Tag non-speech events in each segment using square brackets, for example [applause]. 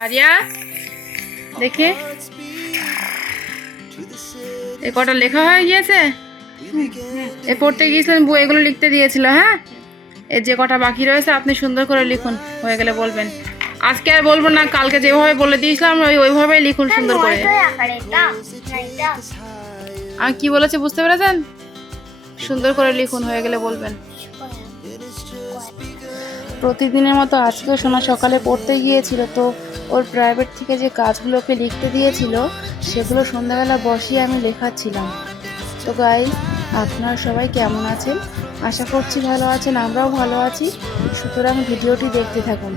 Area দেখি। এ কটা লেখা হয়ে গিয়েছে? এ পড়তে গিয়েছিলেন বই এগুলো লিখতে দিয়েছিল হ্যাঁ? এ যে কটা বাকি রয়েছে আপনি সুন্দর করে লিখুন হয়ে গেলে বলবেন। আজকে আর বলব না কালকে যেভাবে বলে দিয়েছিলাম ওই ওইভাবেই লিখুন সুন্দর করে। আর কি বলেছে বুঝতে পেরেছেন? সুন্দর করে লিখুন হয়ে গেলে বলবেন। প্রতিদিনের মতো আজকেও সোনা সকালে পড়তে গিয়েছিল তো ওর প্রাইভেট থেকে যে কাজগুলোকে লিখতে দিয়েছিল সেগুলো সন্ধ্যাবেলা বসিয়ে আমি লেখাচ্ছিলাম। তো গাই আপনারা সবাই কেমন আছেন? আশা করছি ভালো আছেন আমরাও ভালো আছি। সুতরাং ভিডিওটি দেখতে থাকুন.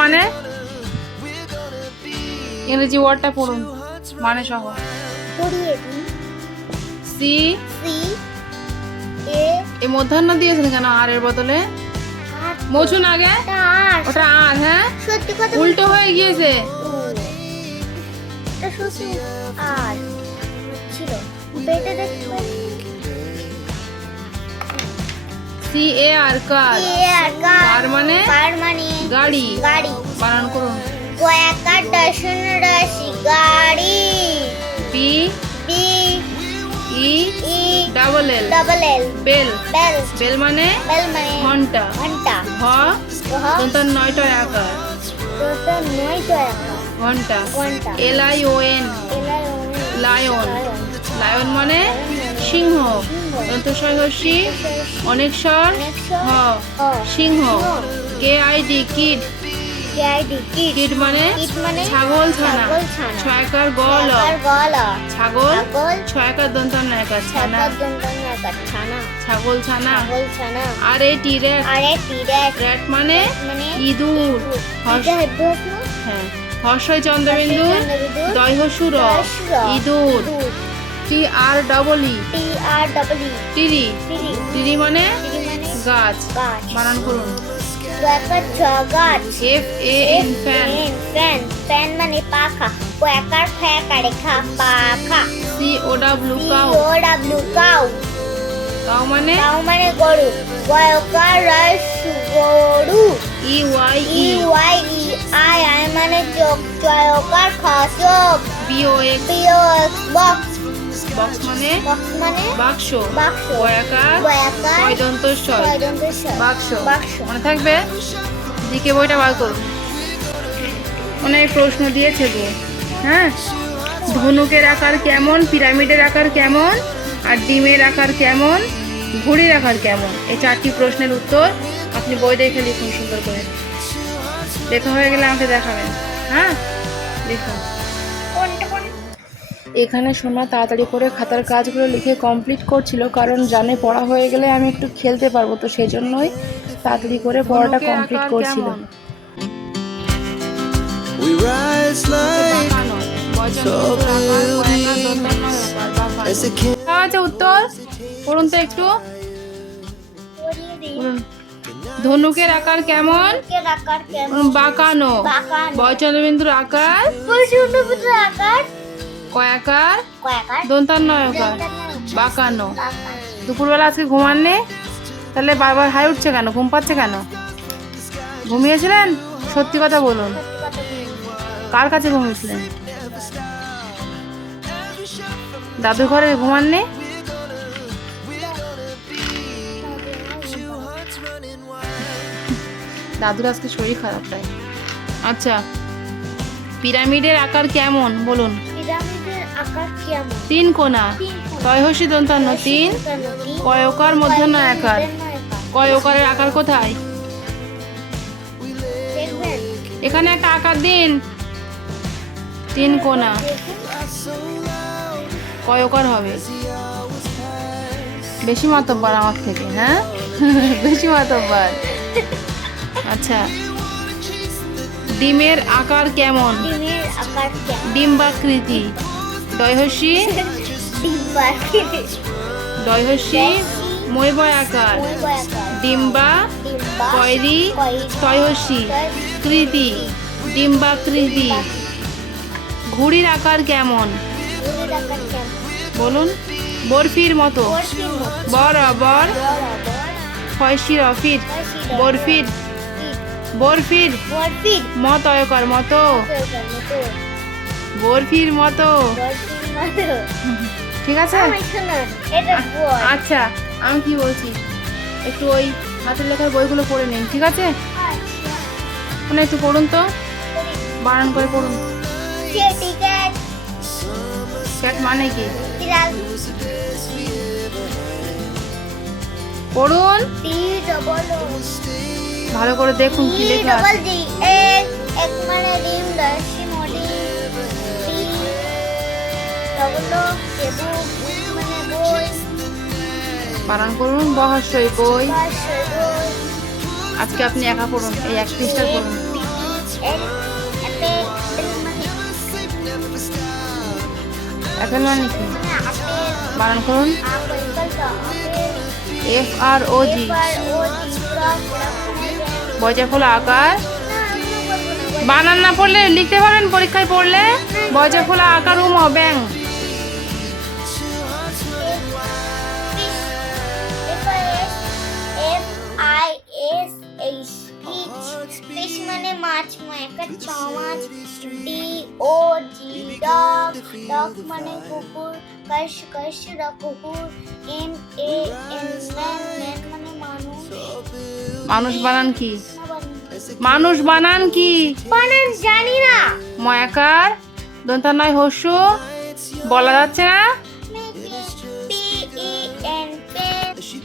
মানে? ইংরেজি ওয়ার্ডটা পড়ুন। মানে সহ। সি সি এই মধ্যাহ্ন দিয়েছেন কেন আর এর বদলে? আর আগে? ওটা আর হ্যাঁ? সত্যি কথা উল্টো হয়ে গিয়েছে। আর। ছিল। বেটে দেখতে সি এ আর কার? মানে? কার মানে? গাড়ি। গাড়ি। বানান করুন। রাশি গাড়ি। B E? Double L double L bell bell bell মানে? বেল মানে ঘণ্টা। ঘণ্টা। ভ দন্তার নয়টায় আকার। তো নয় তো একটা ঘণ্টা। ঘণ্টা L I O N lion lion মানে সিংহ। দন্ত সহসী অনেক স্বর হ সিংহ। K I D kid kid মানে মানে ছাগল ছানা। ছয়কার গল। ছাগল ছয়কার দন্তার নায়কার ছানা। ছাগল ছানা। আর এই টি র্যাট আরে মানে মানে ইঁদুর। হ্যাঁ। হর্ষই চন্দ্রবিন্দু দৈহসুর ইঁদুর। T R double E. T R double E. Tree. Tree. মানে মানে গাছ। গাছ। বানান করুন। কোয়াকার গাছ F A N fan fan fan মানে পাখা। কোয়াকার ফ্যাকা রেখা পাখা। C O W C cow O W cow cow মানে? কাউ মানে গরু। কোয়াকার রাইস গরু। E Y E Y E eye eye মানে চোখ। কোয়াকার খাসক বি ও এক্স পিও বক্স বক্স মানে? মানে? বাক্স। বাক্স। ছয়। বাক্স। বাক্স। মনে থাকবে? দিকে বইটা বার করুন। অনেক প্রশ্ন দিয়েছে গো। হ্যাঁ? ধনুকের আকার কেমন? পিরামিডের আকার কেমন? আর ডিমের আকার কেমন? ঘুড়ির আকার কেমন? এই চারটি প্রশ্নের উত্তর আপনি বই দেখে লিখুন সুন্দর করে। লেখা হয়ে গেলে আমাকে দেখাবেন। হ্যাঁ? লিখুন। এখানে সোনা তাড়াতাড়ি করে খাতার কাজগুলো লিখে কমপ্লিট করছিল কারণ জানে পড়া হয়ে গেলে আমি একটু খেলতে পারব তো সেজন্যই তাড়াতাড়ি করে পড়াটা কমপ্লিট করছিল। We rise like as the king. আচ্ছা উত্তর? পড়ুন তো একটু। ধনুকের আকার কেমন? কে আকার কেমন? উম, বাঁকানো। বাঁকানো। বয়চন্দ্রবিন্দুর আকার? আকার কয়াকার? দন্তান্নয়কার বাঁকানো। দুপুরবেলা আজকে ঘুমাননি তাহলে বারবার হাই উঠছে কেন? ঘুম পাচ্ছে কেন? ঘুমিয়েছিলেন? সত্যি কথা বলুন। কার কাছে ঘুমিয়েছিলেন? দাদুর ঘরে ঘুমান ঘুমাননি দাদুর আজকে শরীর খারাপ তাই। আচ্ছা পিরামিডের আকার কেমন? বলুন। কেমন তিন কোনা। তয়হসী দন্তান্ন তিন। কয়কার মধ্যাহ্ন আকার কয়কারের আকার কোথায়? এখানে একটা আকার দিন। তিন কোনা কয়কার হবে? বেশি মাতব্বার আমার থেকে হ্যাঁ? [laughs] বেশি মাতব্বার। আচ্ছা। ডিমের আকার কেমন? ডিমের আকার কেমন? ডিম্বাকৃতি। দয়হসী ডিম্বা দয়হসী মৈবয় আকার। ডিম্বা কয়রি তয়হসী কৃতি ডিম্বাকৃতি ঘুড়ির আকার কেমন? বলুন। বরফির মতো। বরাবর। ফয়সির অফির বরফির। বরফির। বরফির। মত অয়কর মতো। বরফির মতো। ঠিক আছে? আচ্ছা আমি কি বলছি? একটু ওই হাতের লেখার বইগুলো পড়ে নিন ঠিক আছে? মানে একটু পড়ুন তো। বারণ করে পড়ুন। ক্যাট মানে কি? পড়ুন। ভালো করে দেখুন কি লেখা ও টেবু মানে বই। বারণ করুন বহাসই বই। আজকে আপনি একা পড়ুন এই এক পৃষ্ঠা পড়ুন। অ্যাপেল মানে কি বারণ করুন। এফ আর ও জি ও বজা ফলে আকার। বানান না পড়লে লিখতে পারেন পরীক্ষায় পড়লে। বজা ফলে আকার উম ব্যাং ফিশ ফিশ মানে মাছ একটা ছ মাছ D O G dog dog মানে কুকুর। কশ কশ র কুকুর। M A N man man মানে মানুষ। মানুষ বানান কি? মানুষ বানান। কি বানান জানি না। ময়াকার দন্তা নয় হস্যু বলা যাচ্ছে না?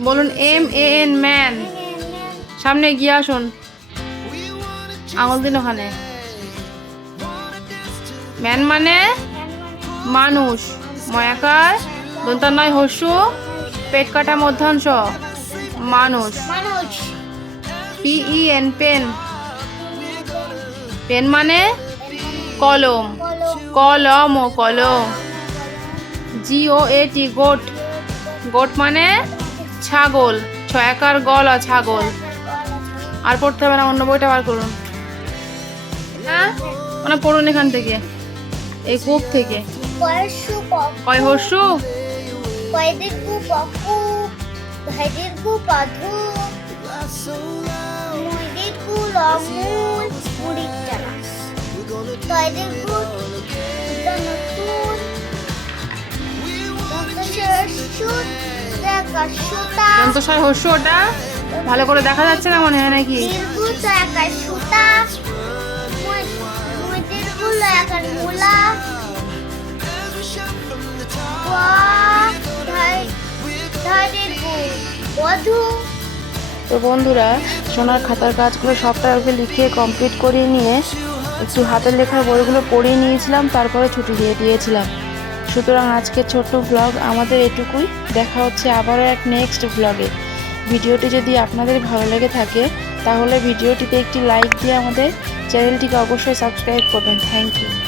বলুন এম এ এন ম্যান। সামনে গিয়ে আসুন। আঙুল দিন ওখানে। ম্যান মানে মানুষ। ময়াকার নয় হস্যু পেট কাটা মধ্যাংশ। মানুষ। পিই এন পেন। পেন মানে কলম। কলম ও কলম। G O A T goat. Goat মানে ছাগল। ছয়াকার গল ছাগল। আর পড়তে হবে না অন্য বইটা বার করুন। হ্যাঁ? মানে পড়ুন এখান থেকে এই কূপ থেকে। কয় সুতা। দন্তস্বর হস্যু ওটা? ভালো করে দেখা যাচ্ছে না মনে হয় নাকি? তো বন্ধুরা সোনার খাতার কাজগুলো সবটা ওকে লিখিয়ে কমপ্লিট করিয়ে নিয়ে একটু হাতের লেখার বইগুলো পড়িয়ে নিয়েছিলাম তারপরে ছুটি দিয়ে দিয়েছিলাম। সুতরাং আজকের ছোট্ট ব্লগ আমাদের এটুকুই। দেখা হচ্ছে আবারও এক নেক্সট ব্লগে ভিডিওটি যদি আপনাদের ভালো লেগে থাকে, তাহলে ভিডিওটিতে একটি লাইক দিয়ে আমাদের চ্যানেলটিকে অবশ্যই সাবস্ক্রাইব করবেন। Thank you